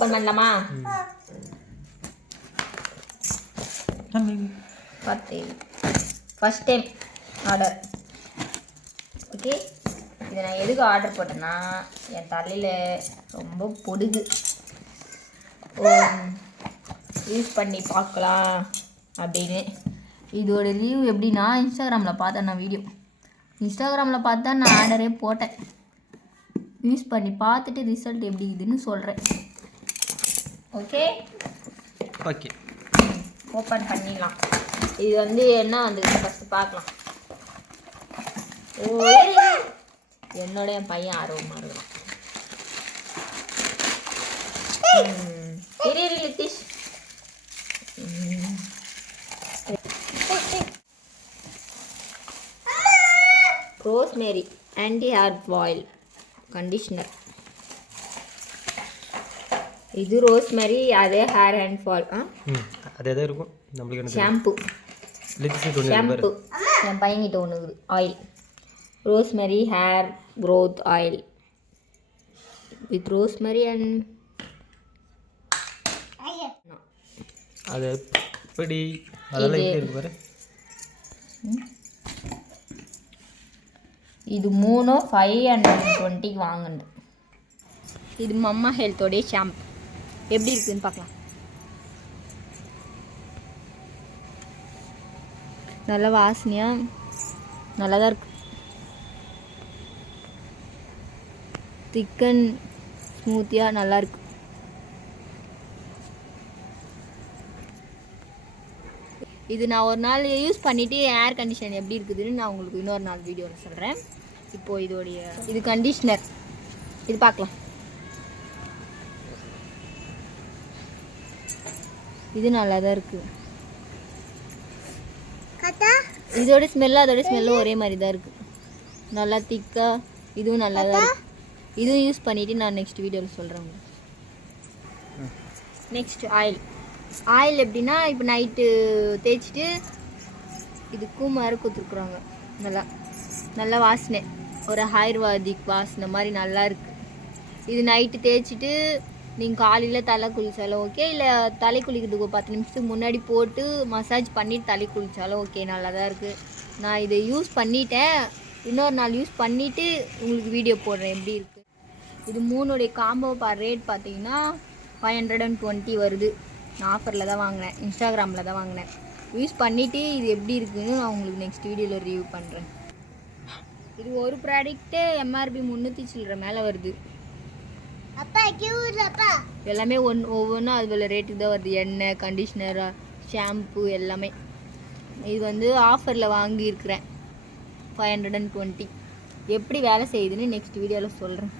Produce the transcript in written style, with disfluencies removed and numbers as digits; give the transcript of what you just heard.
Open பண்ணலாமா? பார்த்து first time order. Okay, இதை நான் எதுக்கு ஆர்டர் போட்டேன்னா என் தலையில் ரொம்ப பொடுகு, யூஸ் பண்ணி பார்க்கலாம் அப்படின்னு. இதோட ரிவ்யூ எப்படின்னா, இன்ஸ்டாகிராமில் பார்த்தேன் நான் வீடியோ. இன்ஸ்டாகிராமில் பார்த்தா நான் ஆர்டரே போட்டேன். யூஸ் பண்ணி பார்த்துட்டு ரிசல்ட் எப்படி இதுன்னு சொல்கிறேன். ஓகே ஓகே, ஓப்பன் பண்ணிடலாம். இது வந்து என்ன வந்து ஃபஸ்ட்டு பார்க்கலாம். ஓ, என்னோட என் பையன் ஆர்வமாக இருக்கலாம். சரி லித்திஷ், rosemary anti hair oil conditioner. இது ரோஸ்மேரி, அதே ஹேர் அண்ட் ஃபால். அதே தான் இருக்கும் நம்மளுக்கு. ஷாம்பு, ஷாம்பு என் பையன்கிட்ட ஒன்று இருக்குது. Oil rosemary hair growth oil with rosemary and அது எப்படி அதெல்லாம் எப்படி இருக்கு பாரு. இது 3 520 வாங்கினது. இது மம்மா ஹெல்த்தோடைய ஷாம்பு. எப்படி இருக்குதுன்னு பார்க்கலாம். நல்ல வாசனையாக நல்லா தான் இருக்கு. திக்கன் ஸ்மூத்தியாக நல்லாயிருக்கு. இது நான் ஒரு நாள் யூஸ் பண்ணிவிட்டு ஏர் கண்டிஷன் எப்படி இருக்குதுன்னு நான் உங்களுக்கு இன்னொரு நாள் வீடியோவில் சொல்கிறேன். இப்போது இதோடைய இது கண்டிஷ்னர், இது பார்க்கலாம். இது நல்லா தான் இருக்குது. இதோட ஸ்மெல்லும் அதோட ஸ்மெல்லும் ஒரே மாதிரி தான் இருக்குது. நல்லா திக்காக, இதுவும் நல்லா தான் இருக்குது. இதுவும் யூஸ் பண்ணிவிட்டு நான் நெக்ஸ்ட் வீடியோவில் சொல்கிறேன் உங்களுக்கு. நெக்ஸ்ட் ஆயில் எப்படின்னா, இப்போ நைட்டு தேய்ச்சிட்டு இதுக்கும் மறு கொடுத்துருக்குறாங்க. நல்லா வாசனை, ஒரு ஆயுர்வேதிக் வாசனை மாதிரி நல்லா இருக்குது. இது நைட்டு தேய்ச்சிட்டு நீங்கள் காலையில் தலை குளித்தாலும் ஓகே, இல்லை தலை குளிக்கிறதுக்கு 10 நிமிஷத்துக்கு முன்னாடி போட்டு மசாஜ் பண்ணிவிட்டு தலை குளித்தாலும் ஓகே, நல்லா தான் இருக்குது. நான் இதை யூஸ் பண்ணிட்டேன். இன்னொரு நாள் யூஸ் பண்ணிவிட்டு உங்களுக்கு வீடியோ போடுறேன் எப்படி இருக்குது. இது 3 காம்போ ரேட் பார்த்தீங்கன்னா 520 வருது. நான் ஆஃபரில் தான் வாங்கினேன், இன்ஸ்டாகிராமில் தான் வாங்கினேன். யூஸ் பண்ணிவிட்டு இது எப்படி இருக்குதுன்னு நான் உங்களுக்கு நெக்ஸ்ட் வீடியோவில் ரிவ்யூ பண்ணுறேன். இது ஒரு ப்ராடக்ட்டு எம்ஆர்பி 300 சில்லற மேலே வருது. எல்லாமே ஒவ்வொன்றும் அது போல் ரேட்டுக்கு தான் வருது. எண்ணெய், கண்டிஷ்னர், ஷாம்பு எல்லாமே. இது வந்து ஆஃபரில் வாங்கியிருக்கிறேன் 520. எப்படி வேலை செய்யுதுன்னு நெக்ஸ்ட் வீடியோவில் சொல்கிறேன்.